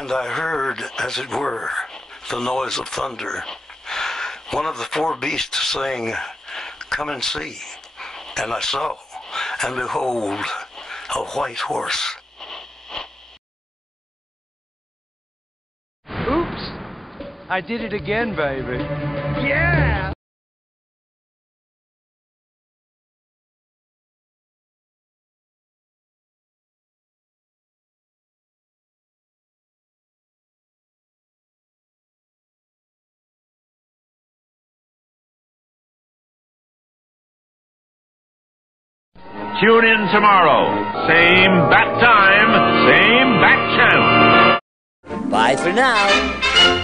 and I heard, as it were, the noise of thunder. One of the four beasts saying, "Come and see." And I saw, and behold, a white horse. Oops! I did it again, baby. Yeah! Tune in tomorrow. Same bat time, same bat channel. Bye for now.